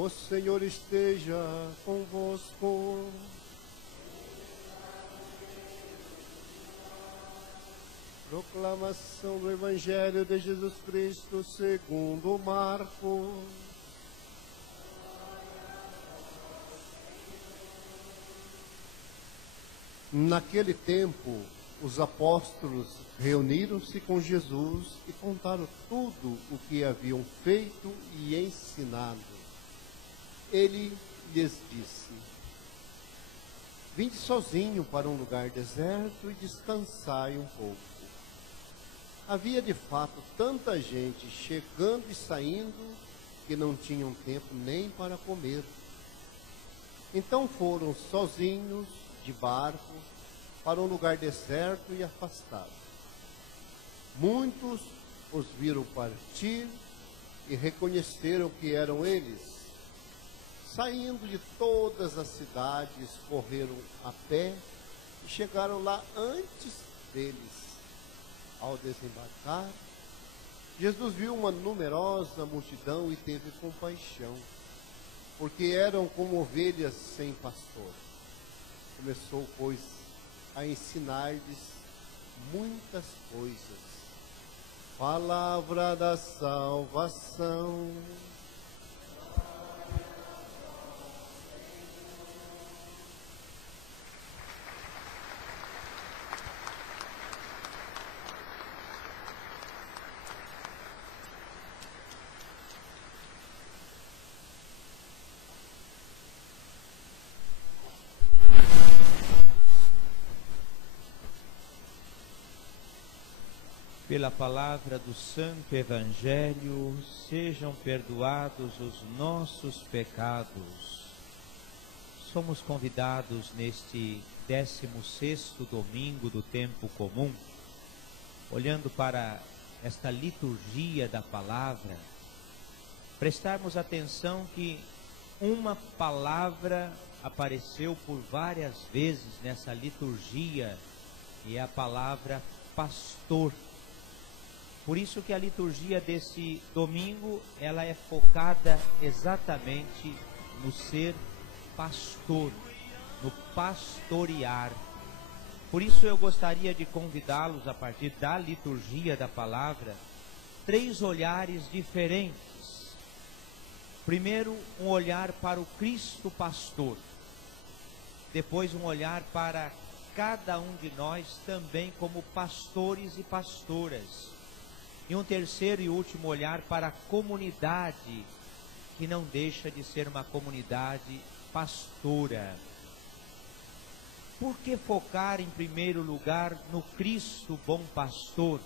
O Senhor esteja convosco. Proclamação do Evangelho de Jesus Cristo segundo Marcos. Naquele tempo, os apóstolos reuniram-se com Jesus e contaram tudo o que haviam feito e ensinado. Ele lhes disse: vinde sozinho para um lugar deserto e descansai um pouco. Havia de fato tanta gente chegando e saindo que não tinham tempo nem para comer. Então foram sozinhos de barco para um lugar deserto e afastado. Muitos os viram partir e reconheceram que eram eles. Saindo de todas as cidades, correram a pé e chegaram lá antes deles. Ao desembarcar, Jesus viu uma numerosa multidão e teve compaixão, porque eram como ovelhas sem pastor. Começou, pois, a ensinar-lhes muitas coisas. Palavra da salvação. Pela palavra do Santo Evangelho, sejam perdoados os nossos pecados. Somos convidados neste 16º domingo do tempo comum, olhando para esta liturgia da palavra, prestarmos atenção que uma palavra apareceu por várias vezes nessa liturgia, e é a palavra pastor. Por isso que a liturgia desse domingo, ela é focada exatamente no ser pastor, no pastorear. Por isso eu gostaria de convidá-los, a partir da liturgia da palavra, 3 olhares diferentes. Primeiro, um olhar para o Cristo pastor. Depois, um olhar para cada um de nós também como pastores e pastoras. E um terceiro e último olhar para a comunidade, que não deixa de ser uma comunidade pastora. Por que focar em primeiro lugar no Cristo bom pastor?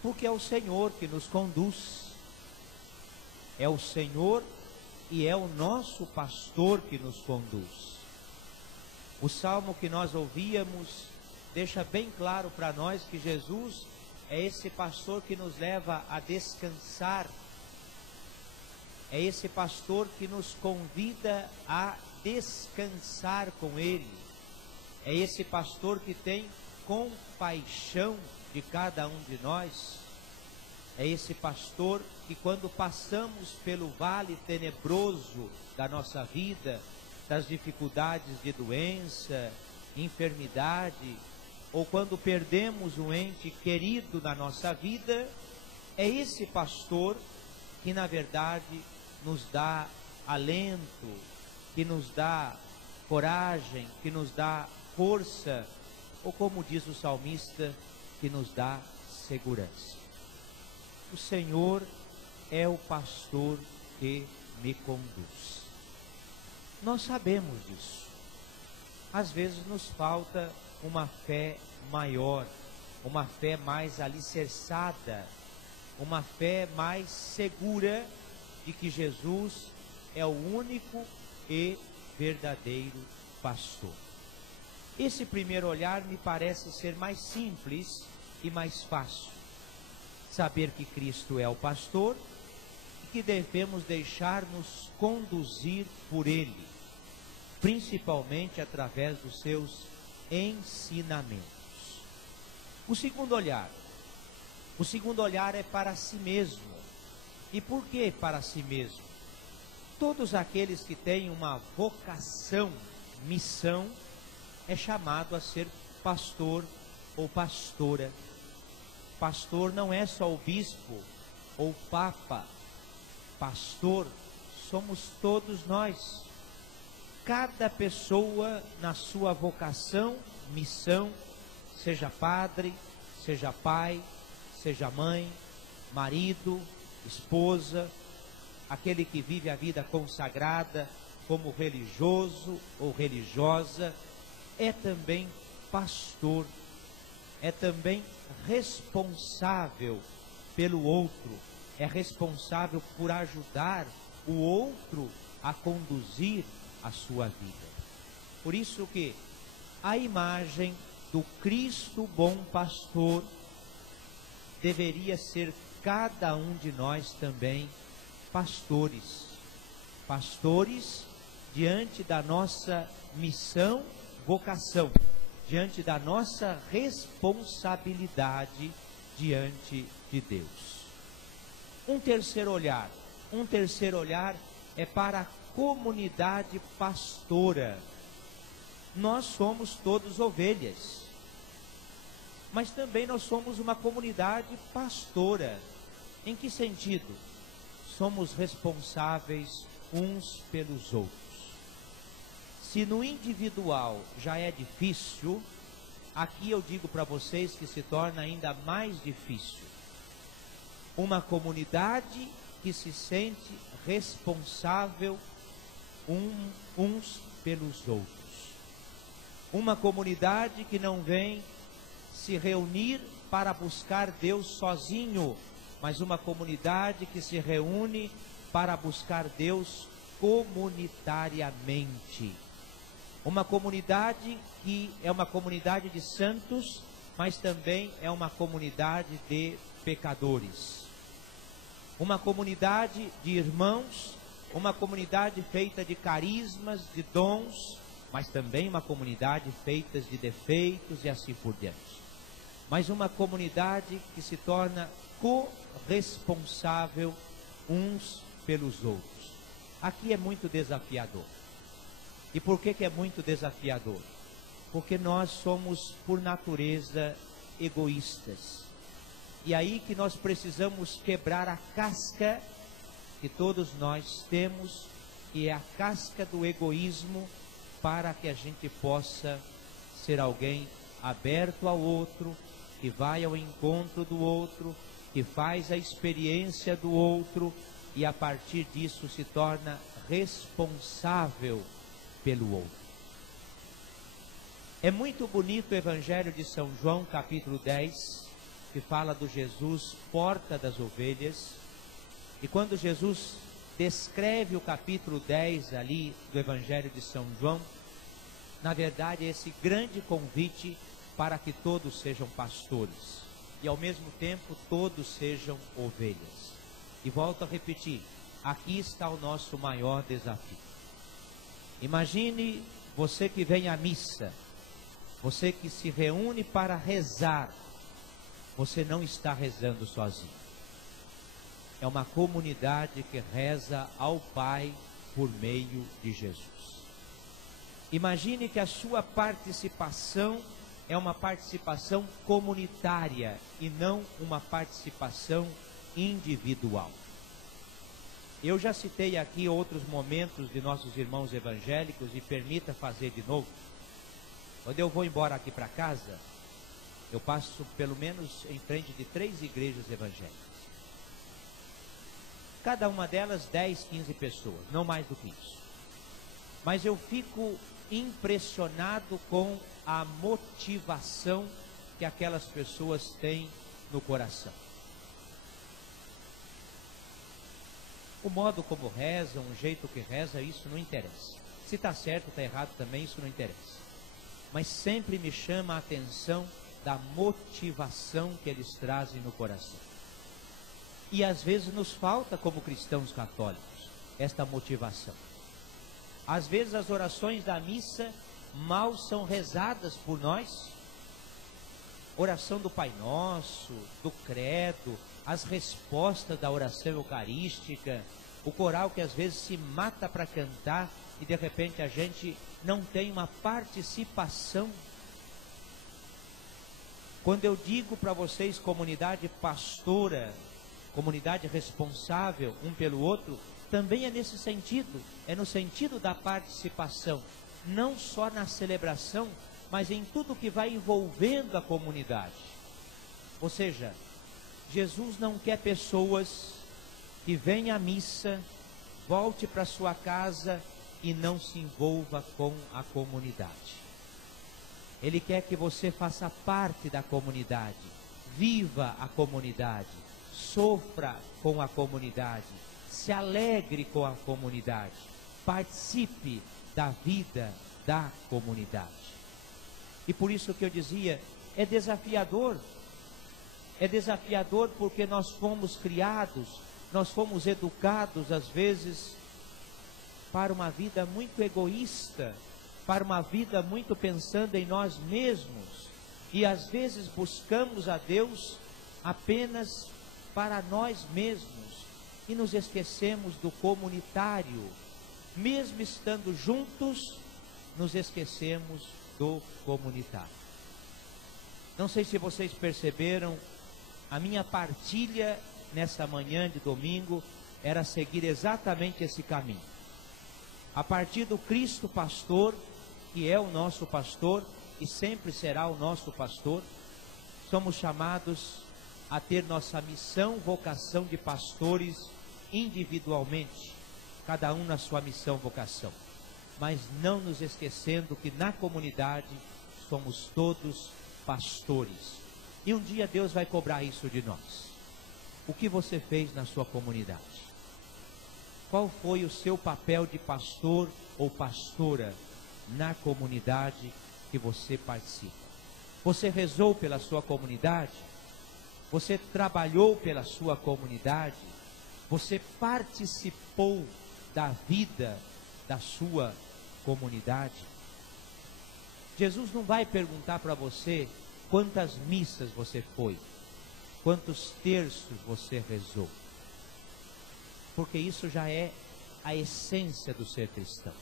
Porque é o Senhor que nos conduz. É o Senhor e é o nosso pastor que nos conduz. O salmo que nós ouvíamos deixa bem claro para nós que Jesus é esse pastor que nos leva a descansar. É esse pastor que nos convida a descansar com Ele. É esse pastor que tem compaixão de cada um de nós. É esse pastor que, quando passamos pelo vale tenebroso da nossa vida, das dificuldades de doença, enfermidade, ou quando perdemos um ente querido na nossa vida, é esse pastor que, na verdade, nos dá alento, que nos dá coragem, que nos dá força, ou como diz o salmista, que nos dá segurança. O Senhor é o pastor que me conduz. Nós sabemos disso. Às vezes nos falta uma fé maior, uma fé mais alicerçada, uma fé mais segura de que Jesus é o único e verdadeiro pastor. Esse primeiro olhar me parece ser mais simples e mais fácil. Saber que Cristo é o pastor e que devemos deixar-nos conduzir por Ele, principalmente através dos seus ensinamentos. O segundo olhar é para si mesmo. E por que para si mesmo? Todos aqueles que têm uma vocação, missão, é chamado a ser pastor ou pastora. Pastor não é só o bispo ou papa. Pastor somos todos nós. Cada pessoa na sua vocação, missão, seja padre, seja pai, seja mãe, marido, esposa, aquele que vive a vida consagrada como religioso ou religiosa, é também pastor, é também responsável pelo outro, é responsável por ajudar o outro a conduzir a sua vida. Por isso que a imagem do Cristo bom pastor deveria ser cada um de nós também pastores. Pastores diante da nossa missão, vocação, diante da nossa responsabilidade diante de Deus. Um terceiro olhar é para a comunidade pastora. Nós somos todos ovelhas, mas também nós somos uma comunidade pastora. Em que sentido? Somos responsáveis uns pelos outros. Se no individual já é difícil, aqui eu digo para vocês que se torna ainda mais difícil. Uma comunidade que se sente responsável uns pelos outros. Uma comunidade que não vem se reunir para buscar Deus sozinho, mas uma comunidade que se reúne para buscar Deus comunitariamente. Uma comunidade que é uma comunidade de santos, mas também é uma comunidade de pecadores. Uma comunidade de irmãos, uma comunidade feita de carismas, de dons, mas também uma comunidade feita de defeitos e assim por diante. Mas uma comunidade que se torna corresponsável uns pelos outros. Aqui é muito desafiador. E por que é muito desafiador? Porque nós somos, por natureza, egoístas. E aí que nós precisamos quebrar a casca que todos nós temos, que é a casca do egoísmo, para que a gente possa ser alguém aberto ao outro, que vai ao encontro do outro, que faz a experiência do outro e a partir disso se torna responsável pelo outro. É muito bonito o Evangelho de São João, capítulo 10, que fala do Jesus, porta das ovelhas. E quando Jesus descreve o capítulo 10 ali do Evangelho de São João, na verdade é esse grande convite para que todos sejam pastores e ao mesmo tempo todos sejam ovelhas. E volto a repetir, aqui está o nosso maior desafio. Imagine você que vem à missa, você que se reúne para rezar, você não está rezando sozinho. É uma comunidade que reza ao Pai por meio de Jesus. Imagine que a sua participação é uma participação comunitária e não uma participação individual. Eu já citei aqui outros momentos de nossos irmãos evangélicos e permita fazer de novo. Quando eu vou embora aqui para casa, eu passo pelo menos em frente de 3 igrejas evangélicas. Cada uma delas 10, 15 pessoas, não mais do que isso. Mas eu fico impressionado com a motivação que aquelas pessoas têm no coração. O modo como rezam, o jeito que reza, isso não interessa. Se está certo, está errado também, isso não interessa. Mas sempre me chama a atenção da motivação que eles trazem no coração. E às vezes nos falta, como cristãos católicos, esta motivação. Às vezes as orações da missa mal são rezadas por nós. Oração do Pai Nosso, do Credo, as respostas da oração eucarística, O coral que às vezes se mata para cantar e de repente a gente não tem uma participação. Quando eu digo para vocês comunidade pastora, comunidade responsável um pelo outro, também é nesse sentido, é no sentido da participação, não só na celebração, mas em tudo que vai envolvendo a comunidade. Ou seja, Jesus não quer pessoas que venham à missa, volte para sua casa e não se envolva com a comunidade. Ele quer que você faça parte da comunidade, viva a comunidade, sofra com a comunidade, se alegre com a comunidade, participe da vida da comunidade. E por isso que eu dizia, é desafiador porque nós fomos criados, nós fomos educados às vezes para uma vida muito egoísta, para uma vida muito pensando em nós mesmos, e às vezes buscamos a Deus apenas para nós mesmos, e nos esquecemos do comunitário. Mesmo estando juntos, nos esquecemos do comunitário. Não sei se vocês perceberam, a minha partilha nessa manhã de domingo era seguir exatamente esse caminho. A partir do Cristo pastor, que é o nosso pastor e sempre será o nosso pastor, somos chamados a ter nossa missão, vocação de pastores individualmente, cada um na sua missão, vocação, mas não nos esquecendo que na comunidade somos todos pastores. E um dia Deus vai cobrar isso de nós. O que você fez na sua comunidade? Qual foi o seu papel de pastor ou pastora na comunidade que você participa? Você rezou pela sua comunidade? Você trabalhou pela sua comunidade? Você participou da vida da sua comunidade? Jesus não vai perguntar para você quantas missas você foi, quantos terços você rezou, porque isso já é a essência do ser cristão.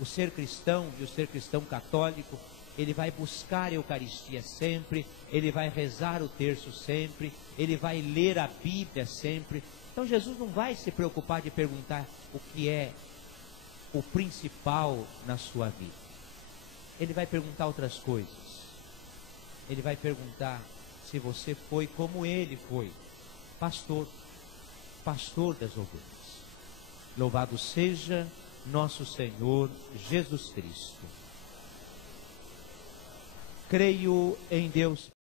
O ser cristão e o ser cristão católico, ele vai buscar a Eucaristia sempre, ele vai rezar o terço sempre, ele vai ler a Bíblia sempre. Então Jesus não vai se preocupar de perguntar o que é o principal na sua vida. Ele vai perguntar outras coisas. Ele vai perguntar se você foi como ele foi, pastor das ovelhas. Louvado seja nosso Senhor Jesus Cristo. Creio em Deus